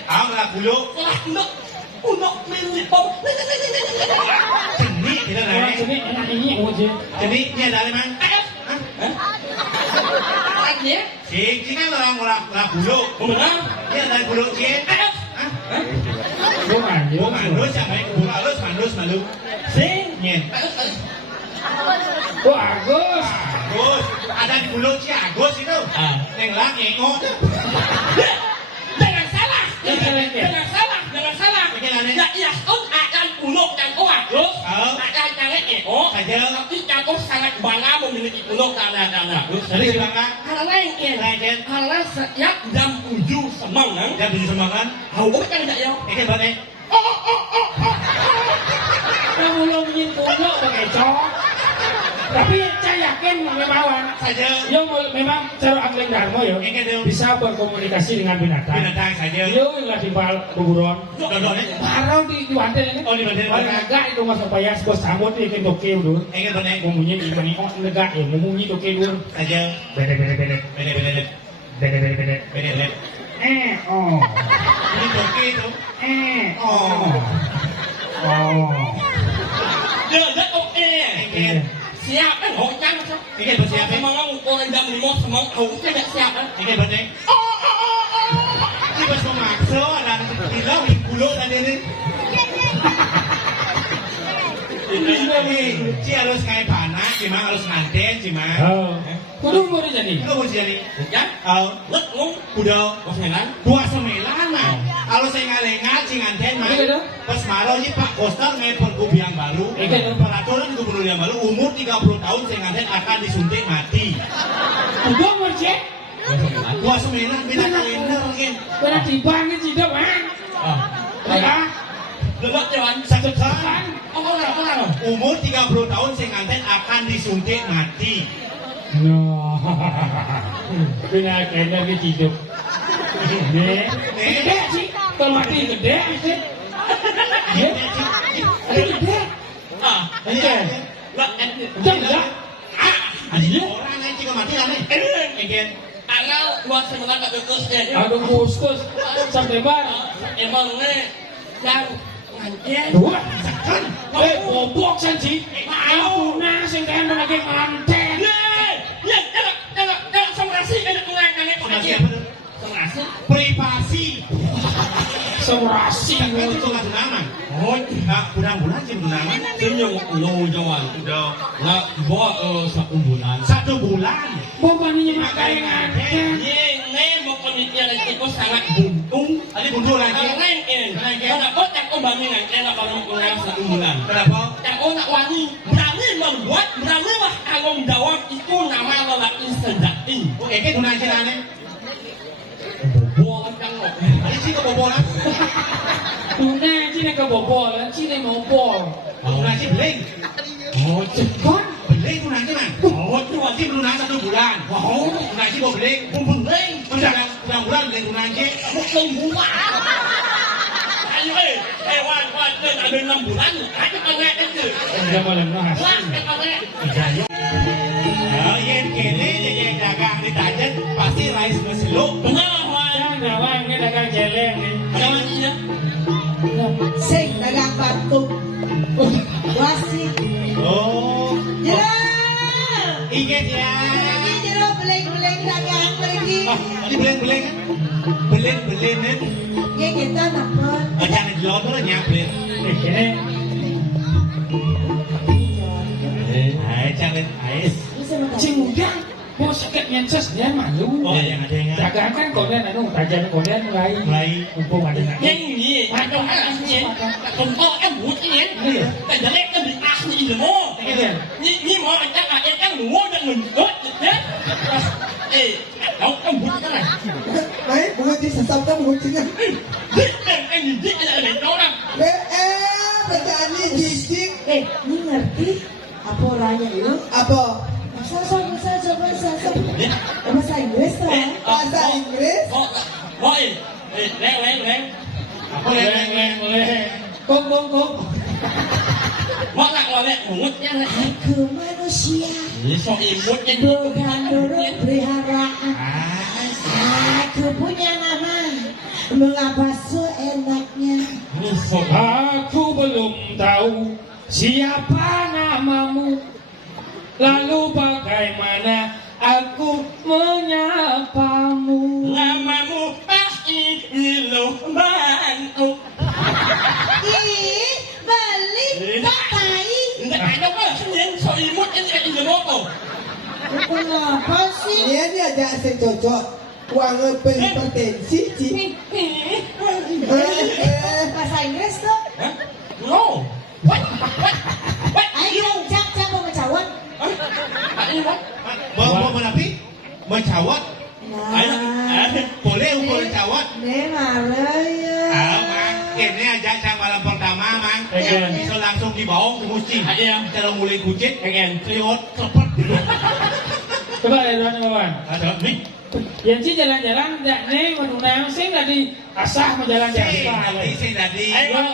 Kalau dulu. Untuk minimum. Seni kita Orang naik. sini enak ini aja. Seni ini ada mana? Anh Sing kan orang bulu. benar? Ini ada bulu sing. Gue mandi. Oh manus yang baik bulu halus malu. Sing. Nyen. Oh Agus. Agus. Ada di bulu si Agus itu. Neng lang ngengok. Jangan salah. Jangan salah. Ya iya, akan uluk dan Agus. Akan jangan Saja. Tapi aku sangat bangga memiliki uluk dan Agus. Jadi si bangga. Karena setiap jam 7 semangat, Jam 7 semangat. aku kan tidak ya. Ikan bane. Kamu lo menyentuh lo pakai cok. Tapi saya yakin membawa. saja. Yo memang cara Angling Darmo yo bisa berkomunikasi dengan binatang. Binatang saja. Yo nggak di kuburan. Dodone. Baru di Wande ini. Oh, di Wande. Paling agak itu mas supaya bos sambut ini kan toke dulu. Ingin benar. Mumunyi ini oh negak ya mumunyi toke dulu. Saja. Bede. Oh. Ini toke itu. Oh. Dia oke. Siap kan hojang tu. Ingin bersiap. Semang orang jam 5 semang aku tidak siap kan. Ingin benar. Ini bersama makso dan hilang di pulau tadi ni. Ci harus kayak panas, cima harus nganten, cima. Oh. Kudu mau jadi. Kudu mau jadi. Ya. Let ngong Kudu. Kosenan. 29 mah. Kalau saya ngalengat, si nganten mah. Pas maro ni Pak Koster main pergub yang baru. Peraturan gubernur yang baru umur 30 tahun saya nganten akan disuntik mati. Kudu mau cek. 29 beda kalender mungkin. Berarti banget sih dah bang. Ya. Lebat jalan. Sekarang Orang. umur 30 tahun saya nganten akan disuntik mati. No. Kena kena ke hidup. Gede sih. Kalau mati gede sih. Gede. Iya. Lah, Enggak. Ada orang yang jika mati aneh. Mungkin. Angal buat sebenarnya tak terus ya. Aduh kuskus sampai bar. Emang ni yang nganjen. Dua. Bobok sanji. Aku nasi kan lagi manten. Ya, jangan samrasi kan orang kangen Sama siapa tu? samrasi. Privasi. Semrasi. Kan itu bukan tunangan. Oh, Bulan-bulan sih tunangan. senyum lo jawan. Udah. Nak bawa satu bulan. 1 bulan. Bukannya makai nganten. Ini mau penitia itu sangat buntung. Ada bundur lagi. Kalau lain, kalau kau tak kau bangun nanti nak bangun kurang 1 bulan. Kenapa? Yang kau nak wangi, berani membuat, beranilah tanggung jawab itu nama lelaki sejati. Oh, ini tunangan sih aneh. Bobo kan lo. Ini sih kebobolan. Tuna sini ke bobol, sini mau bol. Tunangan sih beling. Oh cepat. Beling tunangan sih man. Oh, tunangan sih tunangan 1 bulan. Oh, tunangan sih mau beling. Beling, Bulan-bulan beling tunangan sih. bukan bulan. Ayo wan, ada 6 bulan, ayo kau nak itu. Enggak boleh nahas. Wah, kau nak. Yang kene jadi dagang di Tajen pasti rais meseluk. Benar, Wan. Jangan wang ini dagang jeleng nih. Jangan iya. Sing dagang batu. Wasik. Oh, Jero. ingat ya. Ini jero beling-beling dagang pergi. Ini beling-beling. Beling-beling ni. Ya kita dapat. Jangan jual tu lah beling. Ini Jangan ais. cing muda mau sakit nyenses dia malu. Oh, yang ada yang Dagang kan koden anu tajan koden mulai mumpung ada nak. Yang ni, macam asli. Contoh buat ini. Tak jadi kan di asli itu mo. Ni mau macam luar dan menjot, ya. Kau kan buat kan? Baik, buat di sesama buat sini. Ini ada orang. Bacaan ni jijik. Ni ngerti apa orangnya itu? Apa? Bahasa Inggris tu. Bahasa Inggris? Boleh. Leng. Apa yang Kong. Mak nak lelek mulutnya lah. Aku manusia. Ini so imut yang Bukan burung peliharaan. Aku punya nama. Mengapa seenaknya? Ini so Aku belum tahu siapa namamu. Lalu bagaimana aku menyapamu? namamu pasti Nilo Bantu. Ih, balik tak tai. Tidak ada apa sendiri so imut ini apa? Kenapa sih? Ni ada asyik cocok. Wang berhipertensi, Cik. Bahasa Inggris tu. No. What? Ayo, cak mencawan. Ini what? Bawa menapi? Mencawat? Boleh ukur cawat? Malaya. Ini aja yang malam pertama, man. Bisa langsung dibawa ke masjid. Iya. Kalau mulai kucing, Pengen. lihat cepet. Coba lihat kawan. Ada nih. Yang sih jalan-jalan, tidak nih, menurut saya tadi asah mau jalan-jalan. Sing tadi. Ayo,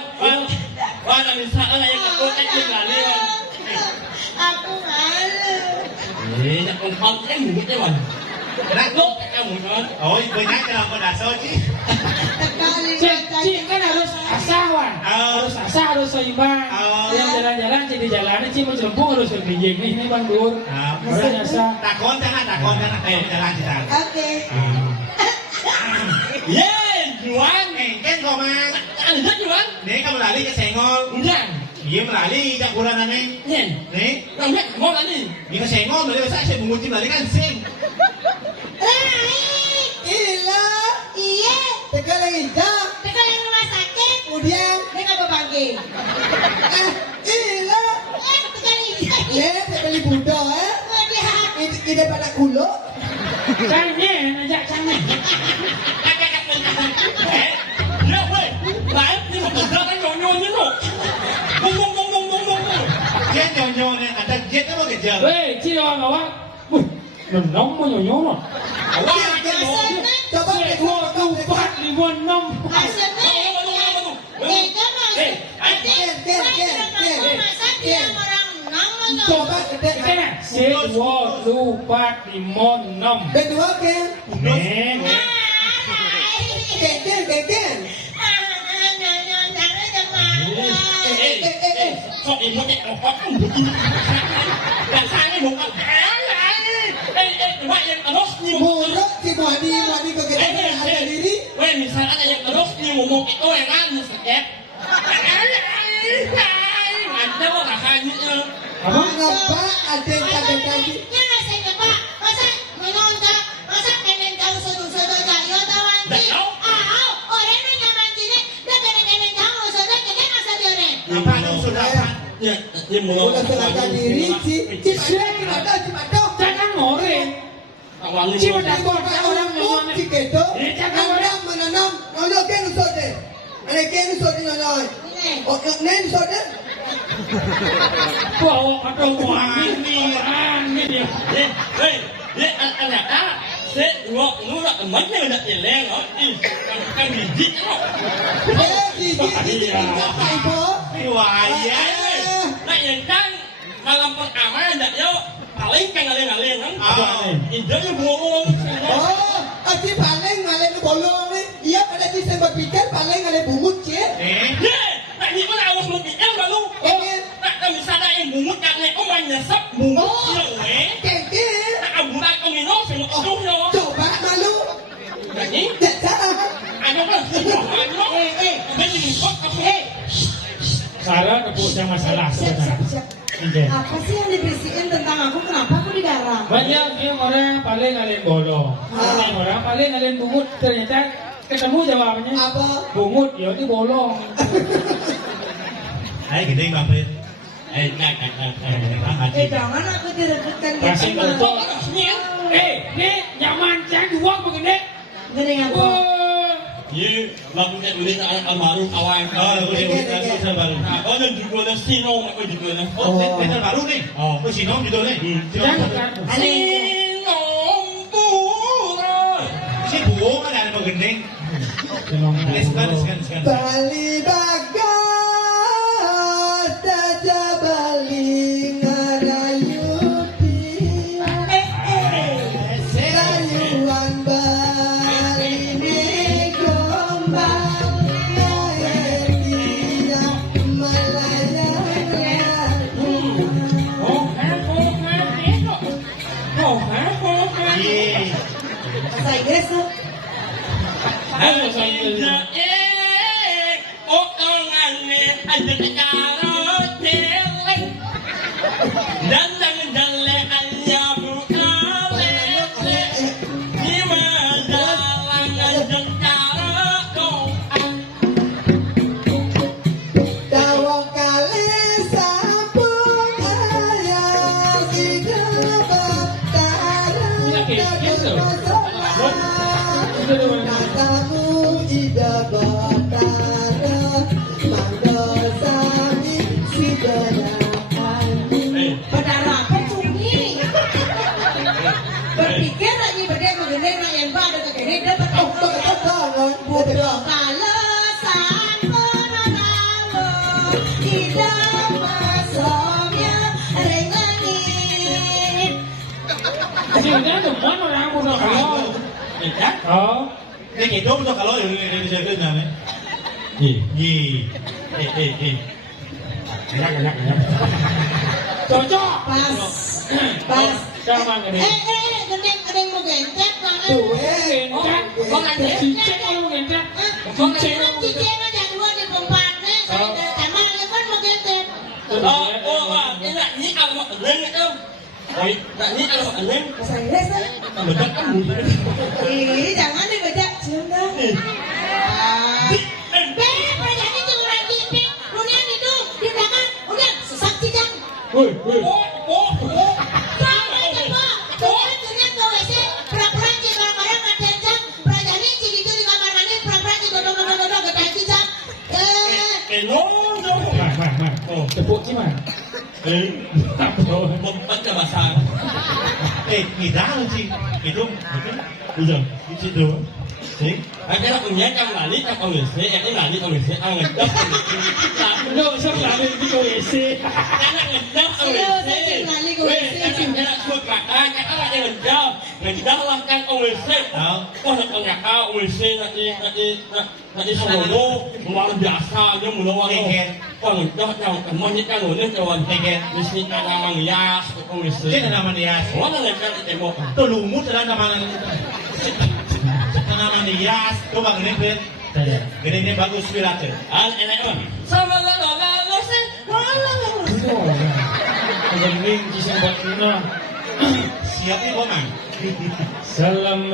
wah, misalnya yang aku kecil kali kan. Aku malu. Yang kompon kan gitu kan. Kenapa kamu kan? Oh, banyak dalam pedaso sih. Cik kan harus asah wan, harus asah harus seimbang. Yang jalan-jalan jadi jalannya cik mau celempung harus bergijing nih bang Dur. Harus asah. Takon sana kayak jalan di sana. Oke. Yeay, Juan. Kan kau mah. Ada Juan? Nih kamu lali ke senggol. Enggak. Iya melali jak bulan ane. Nih. Kamu mau lagi? Dia ke senggol melali saya menguji melali kan sing. Ila. Iya. Tegal yang hijau. Tegal yang rumah sakit. Kemudian dia nggak berbagi. Ila. Tegal hijau. Ya, tegal Buddha ya. Ide pada kulo. Cannya, ajak cannya. Ya weh, lain ni mau kerja kan nyonya tu. Bung. Dia nyonyo nih ada dia kan mau kejar. Weh, cik orang awak. Wih, menong mau nyonyo no. Awak Coba Cik, 2, 4, 5, 6. hasilnya. Coba kita sih 2, 4, 5, 6. Kedua kan? Nih, Keken. Kok ibu ni apa pun dan saya bukan Wah yang terus ni Murah si Muhadi kegeden harga diri. Weh misalnya yang terus ni ngomong itu yang mana sakit ada lo kakaknya Mengapa ada yang kagak tadi? Apa ada usul apa? ya dia mulai Udah serahkan diri si Cimato. jangan ngoreng. awalnya Cik, Di kota orang pun si Kedo. Anda menanam nyonya kan usode. Ane kan usode nyonya. Oh, nen usode. Bawa atau ini dia. anak saya lu nak temannya udah jelek kan biji Gigi apa ibu? Riwayat. nah yang kan malam pertama enggak yo paling kan ngalir kan indonya bohong Oh, aci paling ngalen bolong nih. Iya pada di sempat pikir paling ngalen bungut cie. nah ini kan awak lu pikir baru nah misalnya yang bungut yang kau menyesap bungut Keke. nah bulan kau minum semua hidungnya Coba malu. jadi Tak salah. ada kan begini kok Sarah kepunya masalah sebenarnya. Apa sih yang diberisihin tentang aku? Kenapa aku digarang? Banyak yang orang paling ngalen bolong, banyak orang paling ngalen bungut. Ternyata ketemu jawabannya. Apa? Bungut, ya itu bolong. Ayo gede ngapain? Jangan aku direbutkan Kasih gitu. contoh. Nih nyaman jangan dua begini. Gede apa? Ye, lakukan duit almarhum awal. Baru. Nah, kau yang judulnya Sino, aku judulnya. Oh, bener baru nih. Oh, Sinom judulnya. Jangan. Sino Pura. Si buo kan ada mau gendeng. Sekan. Bali bagas saja Bali ngarayuti. Rayuan Bali ni gombang dia melayang. Bahasa Inggris tuh. Ayo saya. Dawang kali sampung ayam hidup katamu ida batara mangga masuknya ringangin. Sehingga teman orang udah kalau. Kan? Oh. Ini hidup tuh kalau ini saya namanya. Enak. Cocok. Pas. Sama gini. Gendeng mau gentet kan? Gentet. Kok gentet? Cicek kalau gentet. Cicek. Cicek aja dua di tempatnya. Saya sama kan mau gentet. Enak ni kalau keren itu. Nak ni kalau keren. Bahasa Inggris kan? Betul kan? Jangan dibaca. Sudah. Perjalanan itu orang giping. Kemudian itu di belakang. Kemudian sesak cicang. Woi. Tepuk gimana? Membaca bahasa. Kita sih itu betul di situ. Sih. Akhirnya punya yang lali yang komisi, ini lali komisi, ngedap komisi. Lu sebenarnya di WC. Anak ngedap komisi. Anak suka anak yang ngedap lah kan komisi. Kok nak ngakak komisi nanti selalu luar biasa dia mulai kok ngedap yang temannya kan udah kawan mesti nama Nias komisi. Ini nama Nias. Mana lepas itu mau? Tuh lumut adalah nama Nias. Coba gini ini bagus spirator. Enak apa? Sama lalu sih. Kebening kisah bakuna. Siap nih Boman. Salam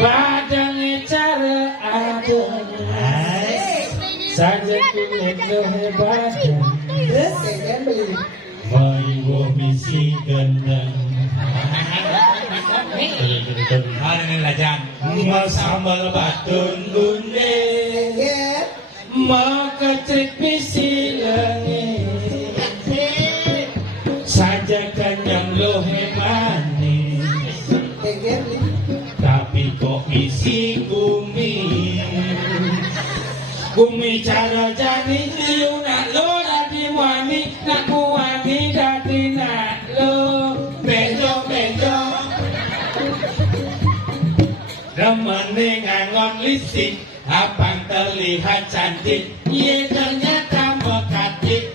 badang cara ada. Saja kulit lebat. Terus saya beli. Maiwo misi gendang. Hari ini lajan. Sambal batun gunde. Maka cek misi langit. Sajakan yang lohe manis. Tapi kok isi Gumi cara jadi nak lo dadi wani nak kuani dadi nak lo bejo Demene ngangon lisik abang terlihat cantik ye ternyata mekatik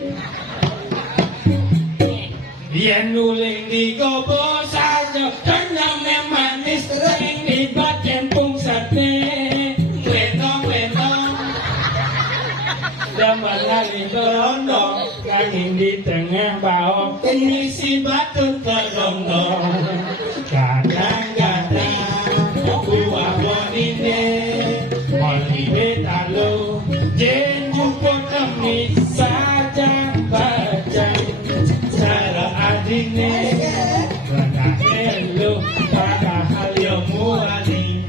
yen nuling di gobo saja kenyang manis ring di bagian pung sate Daman lali berondong, angin di tengah bawah, misi batu terondong. Kadang-kadang buah bonine, moli betalo, jenju potemi saja baca. Cara adine, benar elu, padahal yang muali.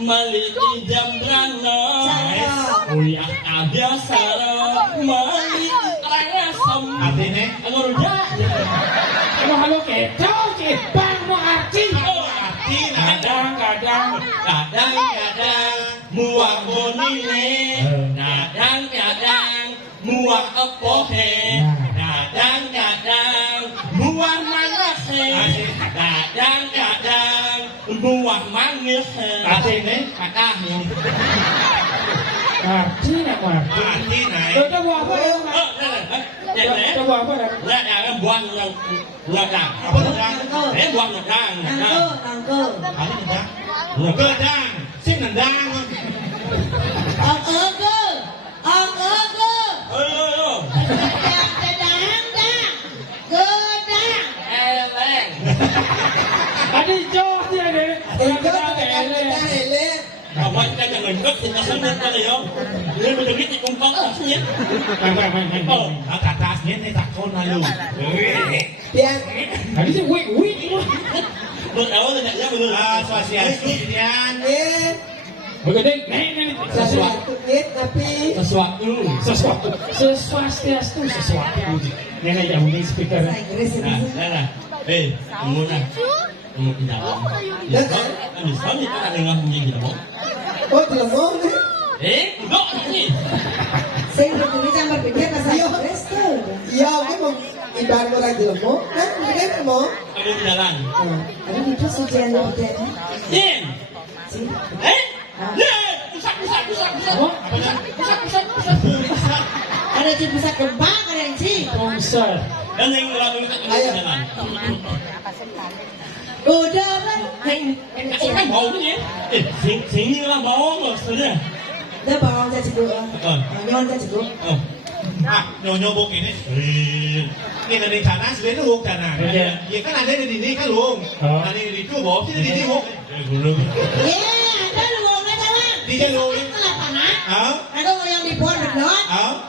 Maliki jambrana, uyak biasa, maliki rangasam. Artinya? Anurja. Halo kecoh, cipang mau arti. Kadang-kadang muak bonine, kadang-kadang muak epohe, kadang-kadang muak manase, kadang-kadang buah manis. Artinya? Katanya. Arti nak arti. Arti naik. Kita buah apa ya? Kita buah apa ya? Nggak ada buang ladang. Apa ladang? Buang ladang. Nangko. Apa ladang? Ladang. Sing nendang. Angke. Gedang. Eleng. Adi jauh dia deh. Kawan kan yang ngendok kita senang kali ya. Dia begitu dikumpang asnya. Oh, ke atasnya nih takon lalu. Tadi sih wik. Berawal tidak ya betul. Asosiasi Dian. Begadang, nih. Sesuatu. Sesuatu. Nenek yang mungkin speaker. Nah. Kamu na. Kamu pindah. Ya, kan bisa nih kan dengan menjadi apa? Oh, tidak mau nih. Enggak ini. Saya udah tulisan berbeda bahasa Inggris tuh. Iya, oke mau ibarat orang tidak mau, kan? Mereka mau. Kamu jalan. Ada itu sujian berbeda. Yin. Pusat. Ada yang bisa kembang, ada yang sih. Komsel. Dan yang ngelakuin itu jalan. Udah kan? Kan bau ni. Sini lah bau loh sudah. Dia bawang saya cukup. Nyon saya cukup. Nyonya buk ini. Ini dari sana selain lu sana. Ya kan ada di sini kan lu. Ada di itu bau sini di sini buk. Iya, ada lu nggak jalan. Di sini lu. Kenapa nak? Ada yang di bawah benar.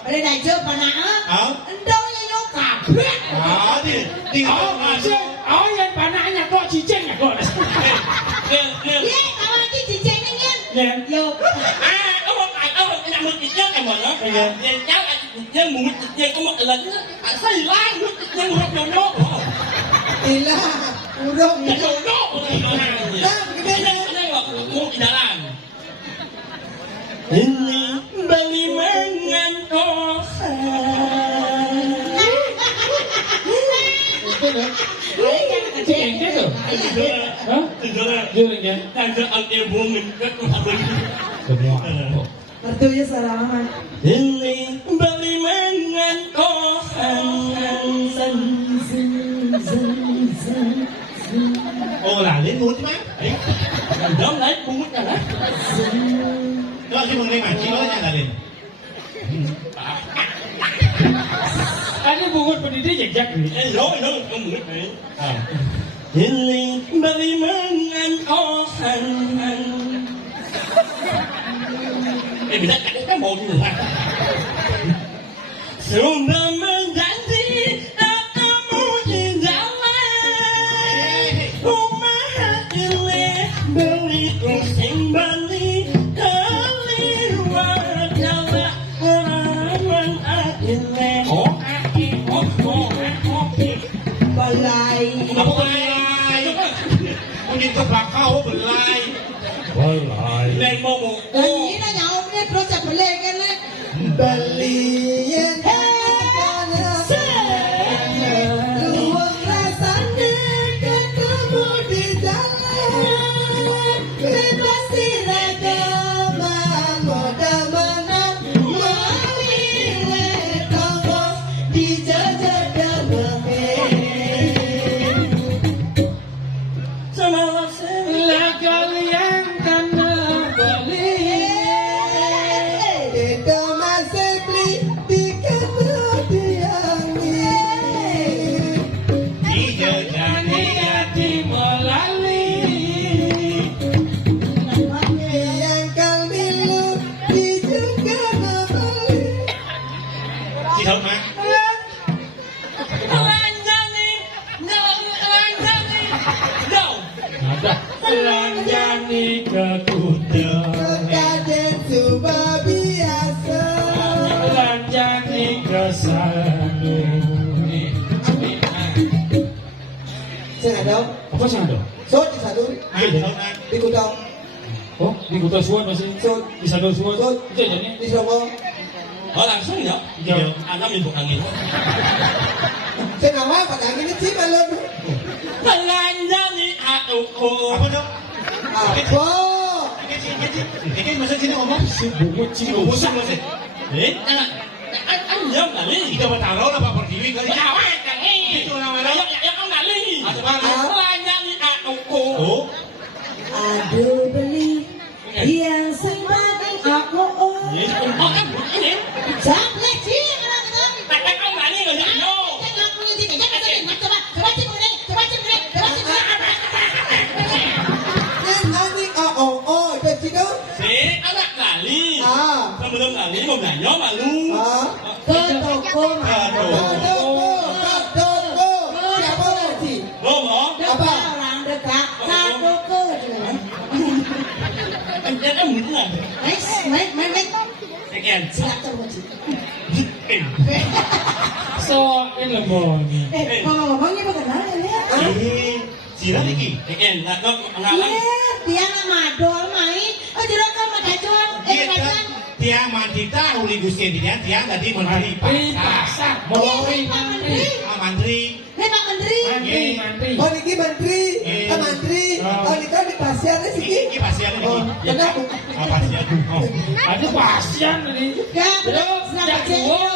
Ada dajjal panah. Endong yang nyokap. Di yang panahnya kok cicingnya kok. Iya, kalau nanti cicengnya kan. Yo. Một cái cái mà nó nhân cháu nhân một nhân có một lần xây lan nhân một đầu nốt Ila, udah. đầu nốt nhân là một cái làm ini bali mangan Cicing gitu. Hah? Jurangnya. Dan ang ilmu mình rất là Semua. Mertuanya salaman. ini bali mangan là đến muốn chứ má. Đó lấy cũng mất rồi Đó chứ mừng đây mà chỉ nói là đến. Ini bungut pendidik jejak nih. Nói không mất rồi. Ini bali mangan bisa kan mau dulu kan. Sudah menjanji kamu di dalam rumah ini beli pusing beli kali wajah orang akhirnya Balai. Apa balai? Mungkin ke belakang balai. Walai. lên mô một Ini na nhau ini proses belikan ni. Belian luang rasanya ketemu di jalan bebas iragama moda mana memilih kamu dijajah dan semalam Lah kalian kan beli. Kita masih beli di kemudian Di jajan Hati melalui. yang kami lu di juga membeli. Chị Thông má. Ada belanjani ke kuda. Kaden sudah biasa. Belanjani ke sana. Saya ada. Apa sih ada? Sốt di satu. Chị Thông má. Di Kutong. Oh, di Kuta Suwon masih. Sốt. Di Sado Suwon. Sốt. Itu aja nih. Di Songo. ở làm xuống nhở anh nói mình thuộc hàng nghìn Saya nak apa? Pada ini sih belum. thằng anh ra đi Apa dong? Apa? Ini masa sini ngomong. Bungut cing Bosan masih. anh nhớ là lý Kita bertaruh lah Pak Pertiwi kali. nào ai chẳng nghe Itu namanya. ông là lý Atau mana? thằng anh ra đi Oh. Aduh beli yang sembari aku Sampai sih orang-orang. tại ông là như người nhận vô Jangan aku nanti jangan sampai coba coba cipurin coba cipurin coba cipurin. Yang ani oh itu situ. sẽ anak là lý Ah. sao mà đông là lý một là nhóm mà luôn Ah. Ke toko Toko. Siapa nanti? đúng không Dekat orang dekat satu ke. anh em có muốn là Main. anh em Silakan wajib. So, ini lemon. Ngomong-ngomong ini bagaimana ya? Jiran iki. Ikan, nak ngalang. Dia nak madol main. Oh juragan madacuan. Madacuan. Tiang mandita uli Gusti Dian tiang tadi menteri pasar. Mori mantri. Mantri. Hei Pak Menteri. Mantri. Oh niki menteri, menteri. Oh niki di pasiennya sih. Iki pasien iki. Oh, kenapa? Pasien. Aduh pasien ini. Ya, Terus, senang jak kecil. dua.